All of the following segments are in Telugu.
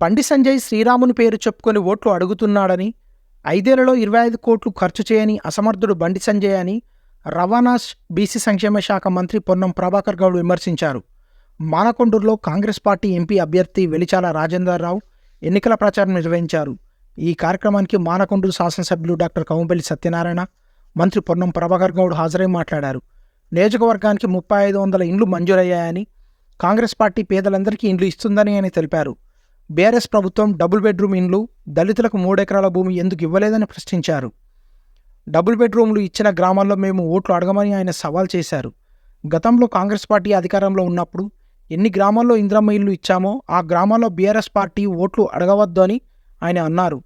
బండి సంజయ్ శ్రీరాముని పేరు చెప్పుకొని ఓట్లు అడుగుతున్నాడని, 5 ఏళ్లలో 25 కోట్లు ఖర్చు చేయని అసమర్థుడు బండి సంజయ్ అని రవాణా బీసీ సంక్షేమ శాఖ మంత్రి పొన్నం ప్రభాకర్ గౌడ్ విమర్శించారు. మానకొండూరులో కాంగ్రెస్ పార్టీ ఎంపీ అభ్యర్థి వెలిచాల రాజేందర్ రావు ఎన్నికల ప్రచారం నిర్వహించారు. ఈ కార్యక్రమానికి మానకొండూరు శాసనసభ్యులు డాక్టర్ కవంపల్లి సత్యనారాయణ, మంత్రి పొన్నం ప్రభాకర్ గౌడ్ హాజరై మాట్లాడారు. నియోజకవర్గానికి 3500 ఇండ్లు మంజూరయ్యాయని, కాంగ్రెస్ పార్టీ పేదలందరికీ ఇండ్లు ఇస్తుందని ఆయన తెలిపారు. బీఆర్ఎస్ ప్రభుత్వం డబుల్ బెడ్రూమ్ ఇండ్లు, దళితులకు 3 ఎకరాల భూమి ఎందుకు ఇవ్వలేదని ప్రశ్నించారు. డబుల్ బెడ్రూమ్లు ఇచ్చిన గ్రామాల్లో మేము ఓట్లు అడగమని ఆయన సవాల్ చేశారు. గతంలో కాంగ్రెస్ పార్టీ అధికారంలో ఉన్నప్పుడు ఎన్ని గ్రామాల్లో ఇందిరమ్మ ఇల్లు ఇచ్చామో ఆ గ్రామాల్లో బీఆర్ఎస్ పార్టీ ఓట్లు అడగవద్దు అని ఆయన అన్నారు.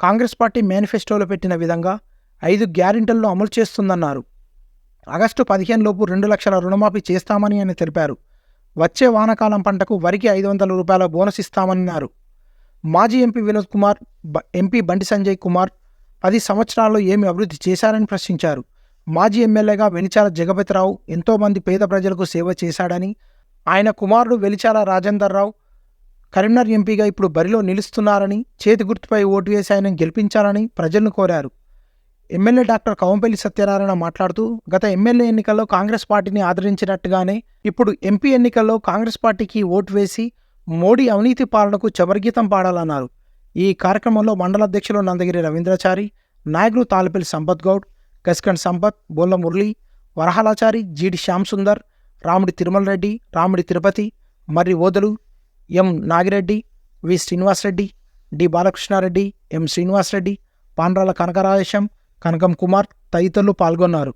కాంగ్రెస్ పార్టీ మేనిఫెస్టోలో పెట్టిన విధంగా 5 గ్యారెంటీలను అమలు చేస్తుందన్నారు. ఆగస్టు 15 లోపు 2 లక్షల రుణమాఫీ చేస్తామని ఆయన తెలిపారు. వచ్చే వానాకాలం పంటకు వరికి 500 రూపాయల బోనస్ ఇస్తామన్నారు. మాజీ ఎంపీ వినోద్ కుమార్, ఎంపీ బండి సంజయ్ కుమార్ 10 సంవత్సరాల్లో ఏమి అభివృద్ధి చేశారని ప్రశ్నించారు. మాజీ ఎమ్మెల్యేగా వెలిచాల జగపతిరావు ఎంతోమంది పేద ప్రజలకు సేవ చేశాడని, ఆయన కుమారుడు వెలిచాల రాజేందర్ రావు కరీంనగర్ ఎంపీగా ఇప్పుడు బరిలో నిలుస్తున్నారని, చేతి గుర్తుపై ఓటు వేసి ఆయన గెలిపించాలని ప్రజలను కోరారు. ఎమ్మెల్యే డాక్టర్ కవంపల్లి సత్యనారాయణ మాట్లాడుతూ, గత ఎమ్మెల్యే ఎన్నికల్లో కాంగ్రెస్ పార్టీని ఆదరించినట్టుగానే ఇప్పుడు ఎంపీ ఎన్నికల్లో కాంగ్రెస్ పార్టీకి ఓటు వేసి మోడీ అవినీతి పాలనకు చబర్గీతం పాడాలన్నారు. ఈ కార్యక్రమంలో మండల అధ్యక్షులు నందగిరి రవీంద్రచారి, నాయకులు తాళపల్లి సంపత్ గౌడ్, కసికండ్ సంపత్, బోల్ల మురళి, వరహాలాచారి, జీడి శ్యామ్ సుందర్, రాముడి తిరుమల రెడ్డి, రాముడి తిరుపతి, మర్రి ఓదలు, ఎం నాగిరెడ్డి, వి శ్రీనివాసరెడ్డి, డి బాలకృష్ణారెడ్డి, ఎం శ్రీనివాసరెడ్డి, పాండ్రాల కనకరాజేశం, కనకం కుమార్ తదితరులు పాల్గొన్నారు.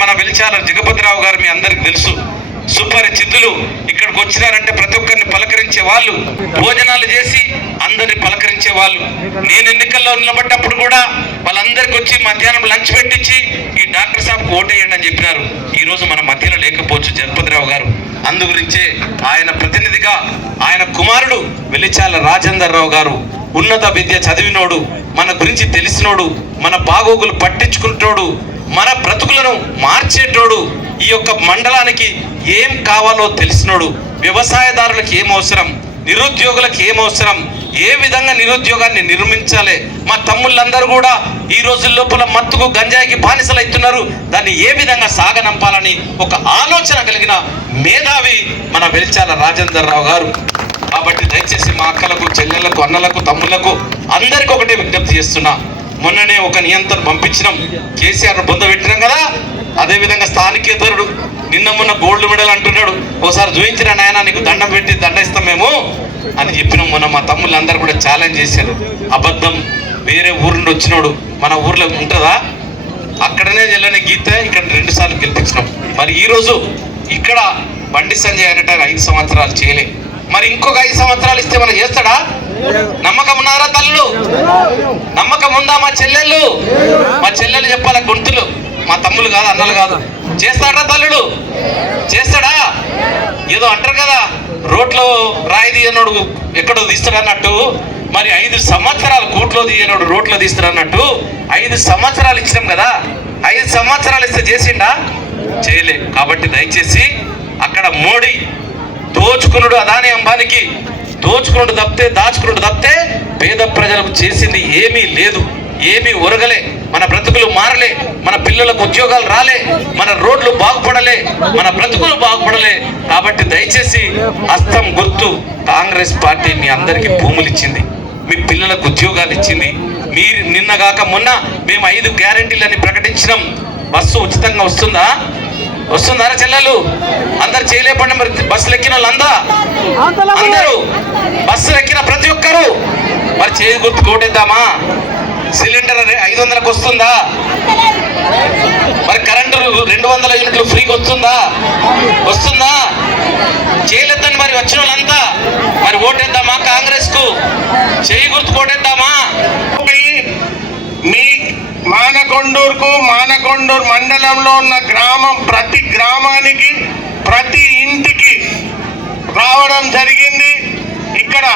మన వెలిచాల జగపతిరావు గారు మీ అందరికి తెలుసు. సుపరిచితులు. ఇక్కడికి వచ్చినారంటే ప్రతి ఒక్కరిని పలకరించే వాళ్ళు, భోజనాలు చేసి అందరిని పలకరించే వాళ్ళు. నేను ఎన్నికల్లో నిలబడ్డప్పుడు కూడా వాళ్ళందరికీ వచ్చి మధ్యాహ్నం లంచ్ పెట్టించి ఈ డాక్టర్ సాబ్కి ఓటేయండి అని చెప్పినారు. ఈ రోజు మన మధ్యలో లేకపోవచ్చు జగపతిరావు గారు. అందు గురించే ఆయన ప్రతినిధిగా ఆయన కుమారుడు వెలిచాల రాజేందర్ రావు గారు ఉన్నత విద్య చదివినోడు, మన గురించి తెలిసినోడు, మన బాగోగులు పట్టించుకుంటోడు, మన బ్రతుకులను మార్చేటోడు, ఈ యొక్క మండలానికి ఏం కావాలో తెలిసినోడు, వ్యవసాయదారులకు ఏం అవసరం, నిరుద్యోగులకు ఏం అవసరం, ఏ విధంగా నిరుద్యోగాన్ని నిర్మించాలి, మా తమ్ముళ్ళందరూ కూడా ఈ రోజు లోపల మత్తుకు గంజాయికి బానిసలు అవుతున్నారు, దాన్ని ఏ విధంగా సాగనంపాలని ఒక ఆలోచన కలిగిన మేధావి మన వెలిచాల రాజేందర్ రావు గారు. కాబట్టి దయచేసి మా అక్కలకు, చెల్లెళ్లకు, అన్నలకు, తమ్ముళ్లకు అందరికీ ఒకటే విజ్ఞప్తి చేస్తున్నా. మొన్ననే ఒక నియంత్రణ పంపించినాం, కేసీఆర్ బొంద పెట్టినాం కదా, అదేవిధంగా స్థానికేతరుడు నిన్న మొన్న గోల్డ్ మెడల్ అంటున్నాడు, ఓసారి చూపించిన నాయన నీకు దండం పెట్టి దండ ఇస్తాం మేము అని చెప్పినాం. మొన్న మా తమ్ముళ్ళు అందరూ కూడా ఛాలెంజ్ చేశారు. అబద్ధం, వేరే ఊరు నుండి వచ్చినోడు మన ఊర్లో ఉంటుందా? అక్కడనే వెళ్ళని గీత ఇక్కడ 2 సార్లు గెలిపించినాం. మరి ఈరోజు ఇక్కడ బండి సంజయ్ అనేట 5 సంవత్సరాలు చేయలే. మరి ఇంకొక 5 సంవత్సరాలు ఇస్తే మనం చేస్తాడా? నమ్మకం ఉన్నారా తల్లులు? నమ్మకం ఉందా మా చెల్లెళ్ళు? మా చెల్లెళ్ళు చెప్పాల గుంతులు, మా తమ్ములు కాదు, అన్నలు కాదు. చేస్తాడా తల్లుడు? చేస్తాడా? ఏదో అంటారు కదా, రోడ్లో రాయి తీయనోడు ఎక్కడో తీస్తాడన్నట్టు, మరి 5 సంవత్సరాలు కోట్లో తీయనోడు రోడ్లో తీస్తాడన్నట్టు 5 సంవత్సరాలు ఇచ్చినాం కదా. 5 సంవత్సరాలు ఇస్తే చేసిండా? చేయలే. కాబట్టి దయచేసి అక్కడ మోడీ దోచుకునుడు, అదాని అంబానికి దోచుకునుడు తప్పితే, దాచుకునుడు తప్పితే పేద ప్రజలకు చేసింది ఏమీ లేదు, ఏమీ ఒరగలే. మన బ్రతుకులు మారలే, మన పిల్లలకు ఉద్యోగాలు రాలే, మన రోడ్లు బాగుపడలే, మన బ్రతుకులు బాగుపడలే. కాబట్టి దయచేసి హస్తం గుర్తు కాంగ్రెస్ పార్టీ మీ అందరికీ భూములు ఇచ్చింది, మీ పిల్లలకు ఉద్యోగాలు ఇచ్చింది. మీరు నిన్నగాక మొన్న మేము 5 గ్యారెంటీలని ప్రకటించినాం. బస్సు ఉచితంగా వస్తుందా? వస్తుందారా చెల్లెలు? అందరు చేయలేపండి. మరి బస్సులు ఎక్కిన వాళ్ళు అందరూ బస్సులు ఎక్కిన ప్రతి ఒక్కరు మరి చేయి గుర్తు కోటేద్దామా? సిలిండర్ 500కు వస్తుందా? మరి కరెంటు 200 యూనిట్లు ఫ్రీకి వస్తుందా? వస్తుందా? చేయలేదండి. మరి వచ్చిన వాళ్ళంతా మరి ఓటేద్దామా కాంగ్రెస్ కు? చేయి గుర్తు కోటేద్దామా? మీ మానకొండూరు మండలంలో ఉన్న గ్రామం, ప్రతి గ్రామానికి, ప్రతి ఇంటికి రావడం జరిగింది. ఇక్కడ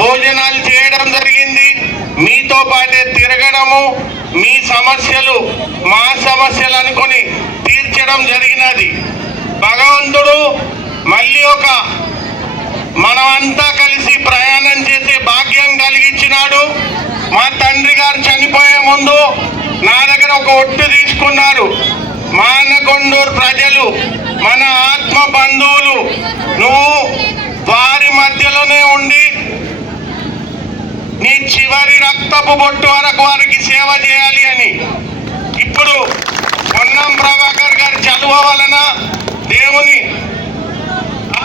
భోజనాలు చేయడం జరిగింది. మీతో పాటే తిరగడము, మీ సమస్యలు మా సమస్యలు అనుకొని తీర్చడం జరిగినది. భగవంతుడు మళ్ళీ మనమంతా కలిసి ప్రయాణం చేసే భాగ్యం కలిగించినాడు. మా తండ్రి గారు చనిపోయే ముందు నా దగ్గర ఒక ఒట్టు తీసుకున్నారు. మానకొండూరు ప్రజలు మన ఆత్మ బంధువులు, నువ్వు వారి మధ్యలోనే ఉండి నీ చివరి రక్తపు బొట్టు వరకు వారికి సేవ చేయాలి అని. ఇప్పుడు పొన్నం ప్రభాకర్ గారి చదువు వలన, దేవుని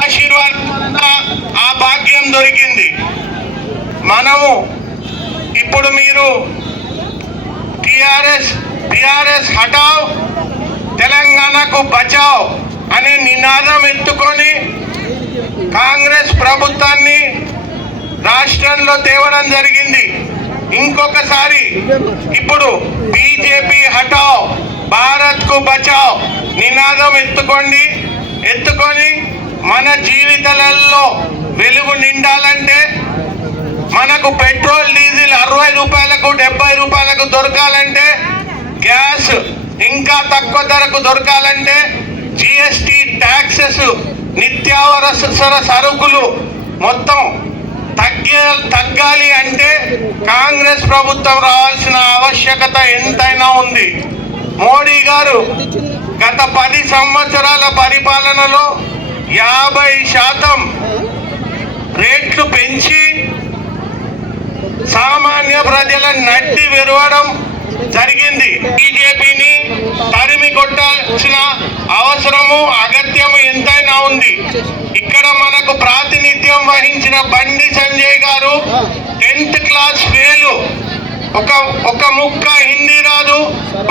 ఆశీర్వాదం వలన ఆ భాగ్యం దొరికింది. మనము ఇప్పుడు మీరు టిఆర్ఎస్ హటావ్, తెలంగాణకు బచావ్ అనే నినాదం ఎత్తుకొని కాంగ్రెస్ ప్రభుత్వాన్ని రాష్ట్రంలో తేవడం జరిగింది. ఇంకొకసారి ఇప్పుడు బీజేపీ హటావ్, భారత్ కు బచావ్ నినాదం ఎత్తుకొని మన జీవితాలలో వెలుగు నిండాలంటే, మనకు పెట్రోల్ డీజిల్ 60 రూపాయలకు 70 రూపాయలకు దొరకాలంటే, గ్యాస్ ఇంకా తక్కువ ధరకు దొరకాలంటే, జిఎస్టి ట్యాక్సెస్, నిత్యావసర సరుకులు మొత్తం తగ్గాలి అంటే కాంగ్రెస్ ప్రభుత్వం రావాల్సిన ఆవశ్యకత ఎంతైనా ఉంది. మోడీ గారు గత 10 సంవత్సరాల పరిపాలనలో 50% రేట్లు పెంచి సామాన్య ప్రజల నడ్డి విరవడం జరిగింది. బీజేపీని తరిమి కొట్టాల్సిన అవసరము, అగత్యము ఎంతైనా ఉంది. ఇక్కడ మనకు ప్రాతినిధ్యం వహించిన బండి సంజయ్ గారు 10th క్లాస్ ఫెయిల్. ఒక ముక్క హిందీ రాదు,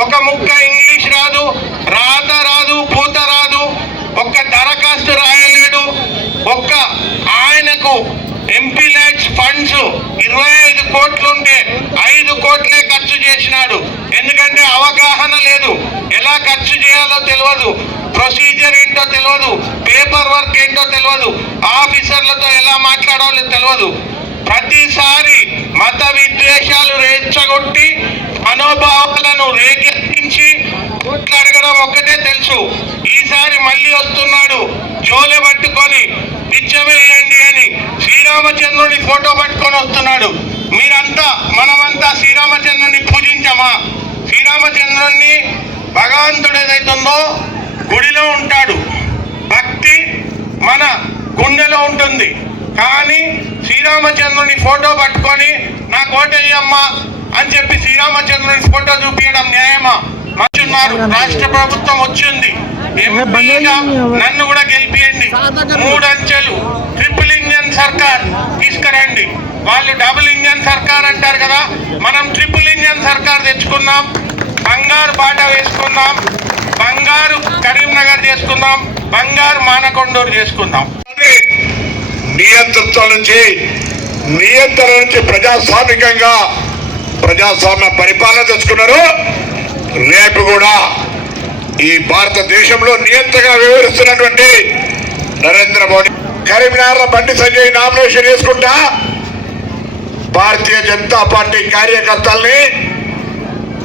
ఒక ముక్క ఇంగ్లీష్ రాదు, రాత రాదు, పూత రాదు, ఒక్క దరఖాస్తు రాయలేడు. ఆయనకు ఎంపీ ల్యాడ్స్ ఫండ్స్ 25 కోట్లుంటే 5 కోట్లే ఖర్చు చేసినాడు. ఎందుకంటే అవగాహన లేదు, ఎలా ఖర్చు చేయాలో తెలియదు, ప్రొసీజర్ ఏంటో తెలియదు, పేపర్ వర్క్ ఏంటో తెలియదు, ఆఫీసర్లతో ఎలా మాట్లాడాలో తెలియదు. ప్రతిసారి మత విద్వేషాలు రెచ్చగొట్టి మనోభావాలను రేకెత్తించి ఓట్లు అడగడం ఒక్కటే తెలుసు. ఈసారి మళ్ళీ వస్తున్నాడు జోలె పట్టుకొని పిచ్చవేయండి అని, శ్రీరామచంద్రుని ఫోటో పట్టుకొని వస్తున్నాడు. మనమంతా శ్రీరామచంద్రుని పూజించమా? శ్రీరామచంద్రుని భగవంతుడు ఏదైతుందో గుడిలో ఉంటాడు, భక్తి మన గుండెలో ఉంటుంది. కానీ శ్రీరామచంద్రుని ఫోటో పట్టుకొని నాకు ఓటేయమ్మా అని చెప్పి శ్రీరామచంద్రుని ఫోటో చూపించడం న్యాయమా? మంచున్నారు. రాష్ట్ర ప్రభుత్వం వచ్చింది, ఎంపీగా నన్ను కూడా గెలిపియండి. 3 అంచెలు ట్రిపుల్ ఇంజన్ సర్కార్ తీసుకురండి. వాళ్ళు డబుల్ ఇంజన్ సర్కార్ అంటారు కదా, మనం ట్రిపుల్ ఇంజన్ సర్కార్ తెచ్చుకుందాం. బంగారు బాట వేసుకుందాం, బంగారు కరీంనగర్ చేసుకుందాం. బంగారు మానకొండూరు చేసుకుందాం. నియంతృత్వం నుంచి నియంత్రణ నుంచి ప్రజాస్వామ్య పరిపాలన తెచ్చుకున్నారు. రేపు కూడా ఈ భారతదేశంలో నియంత్రణగా వివరిస్తున్నటువంటి నరేంద్ర మోడీ కరీంనగర్ బండి సంజయ్ నామినేషన్ వేసుకుంటా భారతీయ జనతా పార్టీ కార్యకర్తల్ని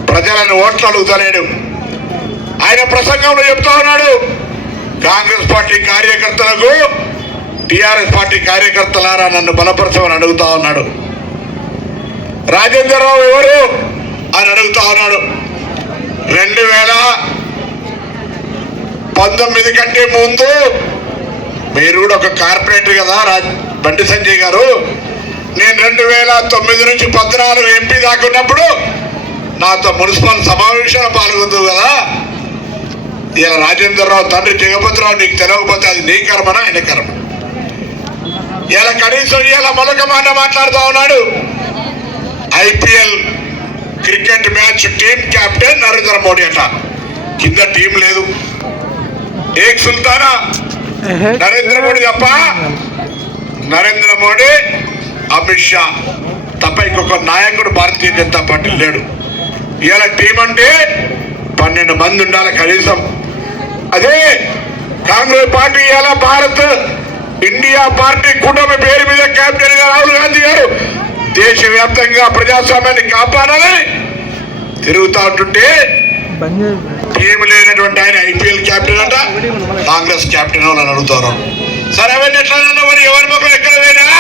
ప్రజలను ఓట్లు అడుగుతలేడు. ఆయన ప్రసంగంలో చెప్తా ఉన్నాడు, కాంగ్రెస్ పార్టీ కార్యకర్తలకు టిఆర్ఎస్ పార్టీ కార్యకర్తలారా నన్ను బలపరచమని అడుగుతా ఉన్నాడు. రాజేంద్ర రావు ఎవరు అని అడుగుతా ఉన్నాడు. 2019 కంటే ముందు మీరు కూడా ఒక కార్పొరేటర్ కదా బండి సంజయ్ గారు. నేను 2009 నుంచి 14 ఎంపీ దాకా ఉన్నప్పుడు నాతో మున్సిపల్ సమావేశాలు పాల్గొంది కదా. ఇలా రాజేంద్రరావు తండ్రి జగపతిరావు నీకు తెలియకపోతే అది నీ కర్మనా ఆయన కర్మ. ఇలా కనీసం ఇలా మొదక మాట మాట్లాడుతూ ఉన్నాడు. IPL cricket match team captain Narendra Modi అట. కింద టీం లేదు. ఏక్ సుల్తానా నరేంద్ర మోడీ తప్ప, నరేంద్ర మోడీ అమిత్ షా తప్ప ఇంకొక నాయకుడు భారతీయ జనతా పార్టీ లేడు. ఇలా టీం అంటే 12 మంది ఉండాలి కనీసం. అదే కాంగ్రెస్ పార్టీ ఇలా భారత్ ఇండియా పార్టీ కూటమి పేరు మీద కెప్టెన్ గా రాహుల్ గాంధీ గారు దేశవ్యాప్తంగా ప్రజాస్వామ్యాన్ని కాపాడాలని తిరుగుతూ ఉంటుంటే టీం లేనటువంటి ఆయన ఐపీఎల్ కెప్టెన్ అంట, కాంగ్రెస్ కెప్టెన్ అని అడుగుతారు. సరే అవన్నీ ఎట్లా మరి ఎవరి ముఖం ఎక్కడ పోయినా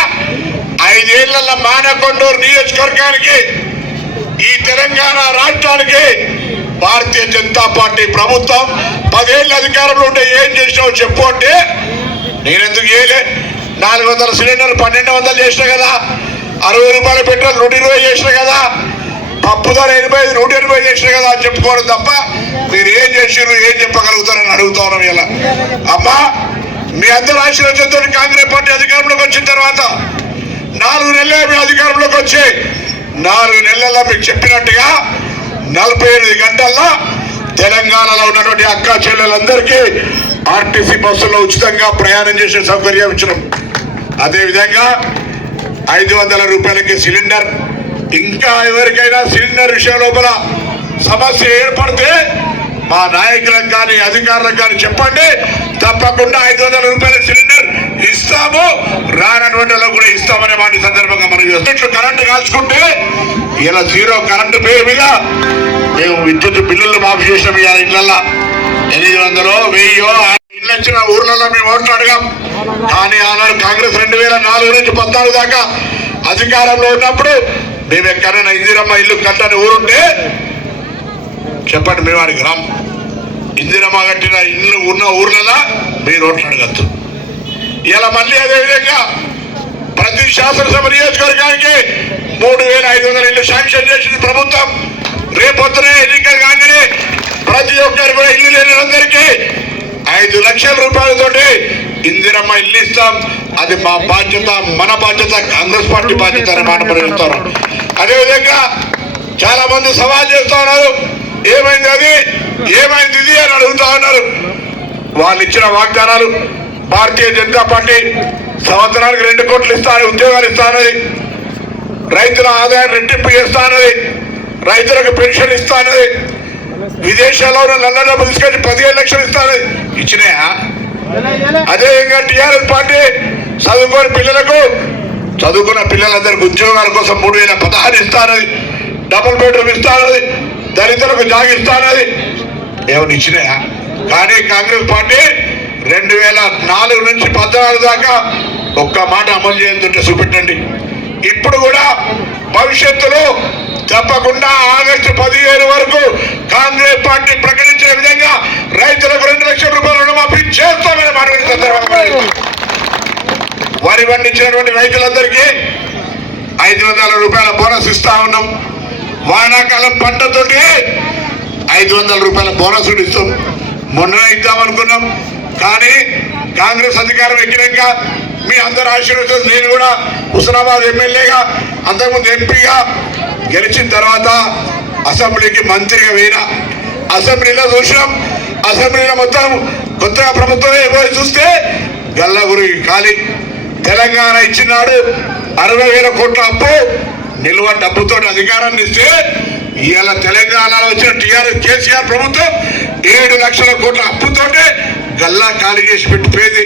5 ఏళ్ల మానకొండూరు నియోజకవర్గానికి ఈ తెలంగాణ రాష్ట్రానికి భారతీయ జనతా పార్టీ ప్రభుత్వం 10 ఏళ్ళ అధికారంలో ఉంటే ఏం చేసినావు చెప్పు అంటే నేనెందుకు చేయలే. 400 సిలిండర్ 1200 చేసిన కదా, 60 రూపాయల పెట్రోల్ 120 చేసిన కదా, పప్పు ధర 85 180 చేసిన కదా అని చెప్పుకోవడం తప్ప మీరు ఏం చేసిర్రు ఏం చెప్పగలుగుతారని అడుగుతా ఉన్నాం. ఇలా అమ్మా మీ అందరూ ఆశీర్వచంతో కాంగ్రెస్ పార్టీ అధికారంలోకి వచ్చిన తర్వాత 4 నెలలే మీ అధికారంలోకి వచ్చి 4 నెలల్లో మీకు చెప్పినట్టుగా 48 గంటల్లో తెలంగాణలో ఉన్నటువంటి అక్క చెల్లెలందరికీ ఆర్టీసీ బస్సుల్లో ఉచితంగా ప్రయాణం చేసే సౌకర్యం ఇచ్చినాం. అదేవిధంగా 500 రూపాయలకి సిలిండర్. ఇంకా ఎవరికైనా సిలిండర్ విషయం లోపల సమస్య ఏర్పడితే మా నాయకులకు కానీ అధికారులకు కానీ చెప్పండి, తప్పకుండా 500 రూపాయల సిలిండర్ ఇస్తాము, రానటువంటి వాళ్ళకు కూడా ఇస్తామనే మాట సందర్భంగా మనం చేస్తాం. కరెంటు కాల్చుకుంటే ఇలా 0 కరెంటు పేరు మీద మేము విద్యుత్ బిల్లులు మాఫీ చేసినాం. ఇవాళ ఇళ్ళల్లో 800 1000 ఇళ్ళు వచ్చిన ఊర్లలో మేము ఓట్లు అడగాం. కానీ ఆనాడు కాంగ్రెస్ 2004 నుంచి 14 దాకా అధికారంలో ఉన్నప్పుడు మేము ఎక్కడైనా ఇందిరమ్మ ఇల్లు కట్టని ఊరుంటే చెప్పండి, మేము వాడికి రాం. ఇందిరమ్మ కట్టిన ఇల్లు ఉన్న ఊర్లలో మీరు ఓట్లు అడగద్దు. ఇలా మళ్ళీ అదేవిధంగా ప్రతి శాసనసభ నియోజకవర్గానికి 3500 ఇల్లు శాంక్షన్ చేసింది ప్రభుత్వం. రేపొద్దునే ఎన్నికలు కాగానే ప్రతి ఒక్కరు కూడా ఇల్లు లేని అందరికీ 5 లక్షల రూపాయలతోటి ఇందిరమ్మ ఇల్లు ఇస్తాం. అది మా బాధ్యత, మన బాధ్యత, కాంగ్రెస్ పార్టీ బాధ్యత అని మాట ప్రయోగిస్తారు. అదేవిధంగా చాలా మంది సవాల్ చేస్తూ ఉన్నారు, ఏమైంది అది ఏమైంది ఇది అని అడుగుతా ఉన్నారు. వాళ్ళు ఇచ్చిన వాగ్దానాలు భారతీయ జనతా పార్టీ సంవత్సరానికి 2 కోట్లు ఇస్తానని, ఉద్యోగాలు ఇస్తానది, రైతుల ఆదాయం రెట్టింపు చేస్తానది, రైతులకు పెన్షన్ ఇస్తానది, విదేశాల్లో నల్ల డబ్బు తీసుకొచ్చి 15 లక్షలు ఇస్తానది. ఇచ్చినాయా? అదేవిధంగా టిఆర్ఎస్ పార్టీ చదువుకున్న పిల్లలందరికీ ఉద్యోగాల కోసం 3016 ఇస్తానది, డబుల్ బెడ్రూమ్ ఇస్తానది, దళితులకు జాగి ఇస్తానది. ఏమైనా ఇచ్చినాయా? కానీ కాంగ్రెస్ పార్టీ 2004 నుంచి 14 దాకా ఒక్క మాట అమలు చేస్తుంటే చూపెట్టండి. ఇప్పుడు కూడా భవిష్యత్తులో తప్పకుండా ఆగస్టు 15 వరకు కాంగ్రెస్ పార్టీ ప్రకటించిన విధంగా రైతులకు 2 లక్షల రూపాయల రుణమాఫీ చేస్తామని మాట్లాడిన సందర్భంగా వరి పండించినటువంటి రైతులందరికీ 500 రూపాయల బోనస్ ఇస్తా ఉన్నాం. వానాకాలం పంటతోటి 500 రూపాయల బోనస్ ఇస్తాం. మొన్న ఇద్దామనుకున్నాం, కానీ కాంగ్రెస్ అధికారం ఎక్కినాక మీ అందరు ఆశీర్వదించారు. నేను కూడా హుస్నాబాద్ ఎమ్మెల్యేగా, అంతకుముందు ఎంపీగా గెలిచిన తర్వాత అసెంబ్లీకి మంత్రిగా పోయినా. అసెంబ్లీలో చూసినాం, అసెంబ్లీలో మొత్తం కొత్తగా ప్రభుత్వం పోయి చూస్తే గల్లగురికి ఖాళీ. తెలంగాణ ఇచ్చినాడు 60,000 కోట్ల అప్పు, నిల్వ డబ్బుతో అధికారాన్ని ఇస్తే ఇవాళ తెలంగాణలో వచ్చిన టీఆర్ఎస్ కేసీఆర్ ప్రభుత్వం 7 లక్షల కోట్ల అప్పుతోటే గల్లా ఖాళీ చేసి పెట్టిపోయింది.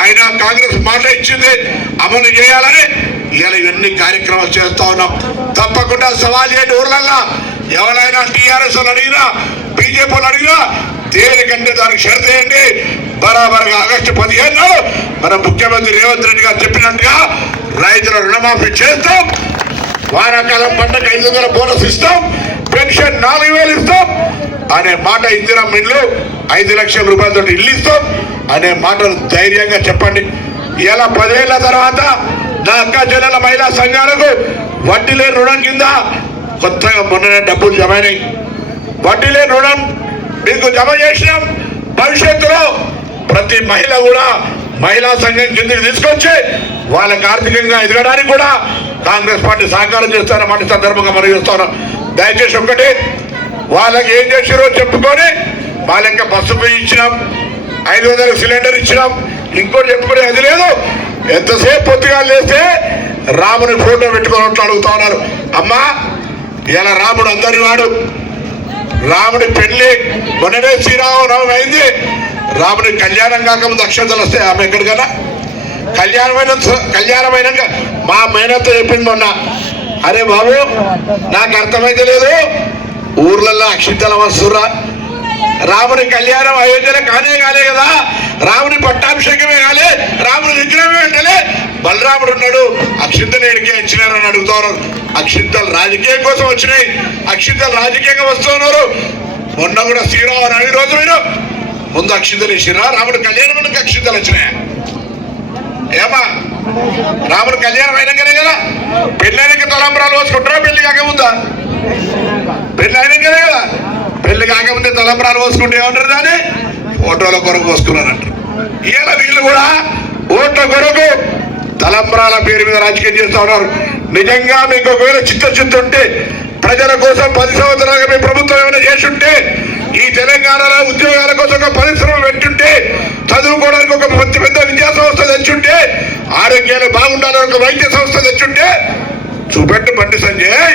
ఆయన కాంగ్రెస్ మాట ఇచ్చింది అమలు చేయాలని ఇవాళ ఇవన్నీ కార్యక్రమాలు చేస్తా ఉన్నాం. తప్పకుండా సవాల్ చేయండి. ఊర్లల్లో ఎవరైనా టీఆర్ఎస్ అడిగినా బీజేపీ అడిగినా దేనికంటే దానికి షరతేయండి. బరాబర్గా ఆగస్టు 15 నాడు మన ముఖ్యమంత్రి రేవంత్ రెడ్డి గారు చెప్పినట్టుగా రైతుల రుణమాఫీ చేస్తాం, వానాకాలం పంటకు 500 బోనస్ ఇస్తాం, పెన్షన్ 4,000 ఇస్తాం అనే మాట, ఇందిరా ఇల్లు 5 లక్షల రూపాయలతో ఇల్లు ఇస్తాం అనే మాటలు ధైర్యంగా చెప్పండి. ఇలా 10 ఏళ్ల తర్వాత నా అక్క చెల్లెల మహిళా సంఘాలకు వడ్డీ లేని రుణం కింద కొత్తగా మొన్న డబ్బులు జమ అయినాయి. వడ్డీ లేని రుణం మీకు జమ చేసినాం. భవిష్యత్తులో ప్రతి మహిళ కూడా మహిళా సంఘం కిందకి తీసుకొచ్చి వాళ్ళకి ఆర్థికంగా ఎదగడానికి కూడా కాంగ్రెస్ పార్టీ సహకారం చేస్తారన్నమాట సందర్భంగా మనం చేస్తాను. దయచేసి ఒక్కటి, వాళ్ళకి ఏం చేసారో చెప్పుకొని వాళ్ళ యొక్క బస్సు పోయి ఇచ్చినాం, 500 సిలిండర్ ఇచ్చినాం, ఇంకోటి చెప్పుకునే అది లేదు. ఎంతసేపు పొద్దుగా లేస్తే రాముని ఫోటో పెట్టుకున్నట్లు అడుగుతా ఉన్నారు. అమ్మా ఇలా రాముడు అందరి వాడు, రాముడి పెళ్లి మొన్ననే శ్రీరామనవమి అయింది. రాముడి కళ్యాణం కాకముందు అక్షంతలు వస్తాయి. ఆమె ఎక్కడికైనా కళ్యాణమైనాక మా మేనత్త చెప్పింది మొన్న, అరే బాబు నాకు అర్థమైతే లేదు, ఊర్లలో అక్షింతలు వస్తురా, రాముని కళ్యాణం అయోధ్యలో కానే కాలే కదా, రాముని పట్టాభిషేకమే కాలే, రాముని విగ్రహమే వెంటనే బలరాముడు ఉన్నాడు, అక్షింతలు ఎడికే ఇచ్చినారని అడుగుతున్నారు. అక్షింతలు రాజకీయం కోసం వచ్చినాయి, అక్షింతలు రాజకీయంగా వస్తున్నారు. మొన్న కూడా శ్రీరామనవమి రోజు ముందు అక్షింతలు ఇచ్చిరా, రాముడి కళ్యాణం అక్షింతలు వచ్చినాయా? ఏమా రాముడు కళ్యాణం అయినాకనే కదా, పెళ్ళైనాక తలంబరాలు పోసుకుంటారా? పెళ్లి కాకముందా? పెళ్లి అయినాకనే కదా. పెళ్లి కాకముందే తలంబరాలు పోసుకుంటే ఏమంటారు? దాన్ని ఫోటోల కొరకు పోసుకున్నారంటారు. ఇలా వీళ్ళు కూడా ఓట్ల కొరకు తలంబరాల పేరు మీద రాజకీయం చేస్తా ఉన్నారు. నిజంగా మీకు ఒకవేళ చిత్తశుద్ధి ఉంటే, ప్రజల కోసం 10 సంవత్సరాలుగా మీ ప్రభుత్వం ఏమైనా చేస్తుంటే, ఈ తెలంగాణలో ఉద్యోగాల కోసం ఒక పరిశ్రమలు పెట్టుంటే, చదువుకోవడానికి ఒక పెద్ద విద్యా సంస్థ తెచ్చుంటే, ఆరోగ్యాలు బాగుండాలని ఒక వైద్య సంస్థ తెచ్చుంటే చూపెట్టు బండి సంజయ్.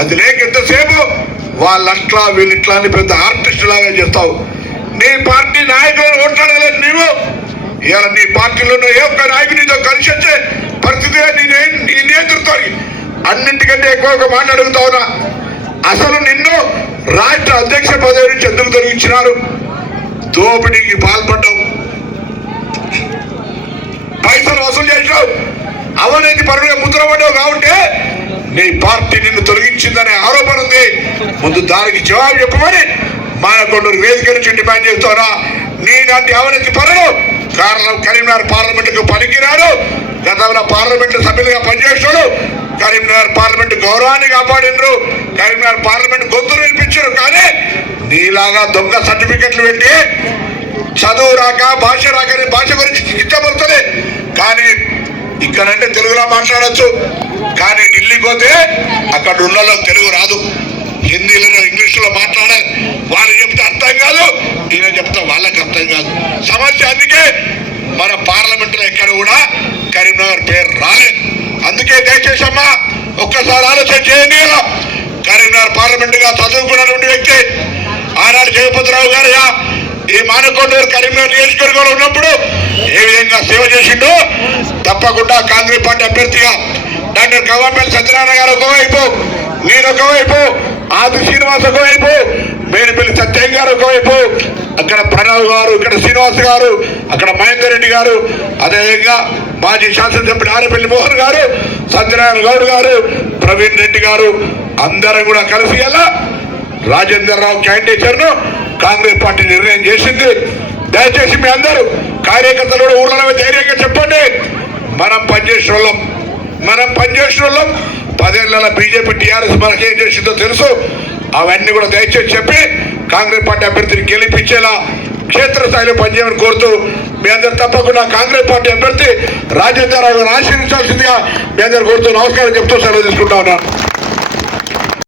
అది లేక ఎంతసేపు వాళ్ళట్లా వీళ్ళిట్లా అని పెద్ద ఆర్టిస్ట్ లాగా చేస్తావు. నీ పార్టీ నాయకులను ఓట్లాడలేదు నీవు. ఇవాళ నీ పార్టీలో ఏ ఒక్క నాయకునితో కలిసి వచ్చే పరిస్థితి నీ నేతృత్వానికి అన్నింటికంటే ఎక్కువ మాట అడుగుతా ఉన్నా. అసలు నిన్ను రాష్ట్ర అధ్యక్ష పదవి నుంచి ఎందుకు తొలగించినారు? దోపిడీకి పాల్పడ్డావు, పైసలు వసూలు చేసినావు, అవినీతి పరులుగా ముద్రపడ్డావు. కాబట్టి నీ పార్టీ నిన్ను తొలగించిందనే ఆరోపణ ఉంది. ముందు దానికి జవాబు చెప్పమని మానకొండూరు వేదిక నుంచి డిమాండ్ చేస్తారా? నీలాంటి అవినీతి పరులు కారణం కరీంనగర్ పార్లమెంటుకు పనికిరాడు. గతంలో పార్లమెంటు సభ్యులుగా పనిచేస్తాడు. కరీంనగర్ పార్లమెంటు గౌరవాన్ని కాపాడినరు, కరీంనగర్ పార్లమెంట్ గొంతు వినిపించారు. కానీ నీలాగా దొంగ సర్టిఫికెట్లు పెట్టి చదువు రాక భాష రాకని భాష గురించి ఇష్టపడుతుంది. కానీ ఇక్కడంటే తెలుగులో మాట్లాడచ్చు, కానీ ఢిల్లీకి పోతే అక్కడ ఉన్న తెలుగు రాదు, హిందీలో ఇంగ్లీష్లో మాట్లాడాలి. వాళ్ళు చెప్తే అర్థం కాదు, ఈయన చెప్తే వాళ్ళకి అర్థం కాదు. సమస్య అందుకే మన పార్లమెంటులో ఎక్కడ కూడా కరీంనగర్ పేరు రాలేదు. అందుకే దయచేసి అమ్మా ఒక్కసారి ఆలోచన చేయండి. కరీంనగర్ పార్లమెంటుగా చదువుకున్నటువంటి వ్యక్తి ఆనాడు జగపతిరావు గారు ఈ మానకొండూరు కరీంనగర్ నియోజకవర్గంలో ఉన్నప్పుడు ఏ విధంగా సేవ చేసిండో తప్పకుండా కాంగ్రెస్ పార్టీ అభ్యర్థిగా డాక్టర్ కవ్వంపల్లి సత్యనారాయణ గారు ఒకవైపు, నేను ఒకవైపు, ఆది శ్రీనివాస్ ఒకవైపు, మేడిపల్లి సత్యం గారు ఒకవైపు, అక్కడ ప్రణవ్ గారు, ఇక్కడ శ్రీనివాస్ గారు, అక్కడ మహేందర్ రెడ్డి గారు, అదేవిధంగా మాజీ శాసనసభ్యుడు ఆరపల్లి మోహన్ గారు, సత్యనారాయణ గౌడ్ గారు, ప్రవీణ్ రెడ్డి గారు, అందరం కూడా కలిసి అలా రాజేందర్ రావు క్యాండిడేచర్ను కాంగ్రెస్ పార్టీ నిర్ణయం చేసింది. దయచేసి మీ అందరూ కార్యకర్తలు కూడా ఊళ్ళో ధైర్యంగా చెప్పండి, మనం పనిచేసిన వాళ్ళం 10 ఏళ్ళ బీజేపీ టీఆర్ఎస్ మనకేం చేసిందో తెలుసు. అవన్నీ కూడా దయచేసి చెప్పి కాంగ్రెస్ పార్టీ అభ్యర్థిని గెలిపించేలా క్షేత్రస్థాయిలో పనిచేయమని కోరుతూ మీ అందరు తప్పకుండా కాంగ్రెస్ పార్టీ అభ్యర్థి రాజేంద్ర రావు ఆశీర్వించాల్సిందిగా మీ అందరు కోరుతూ నమస్కారం చెప్తూ సెలవు తీసుకుంటా ఉన్నాను.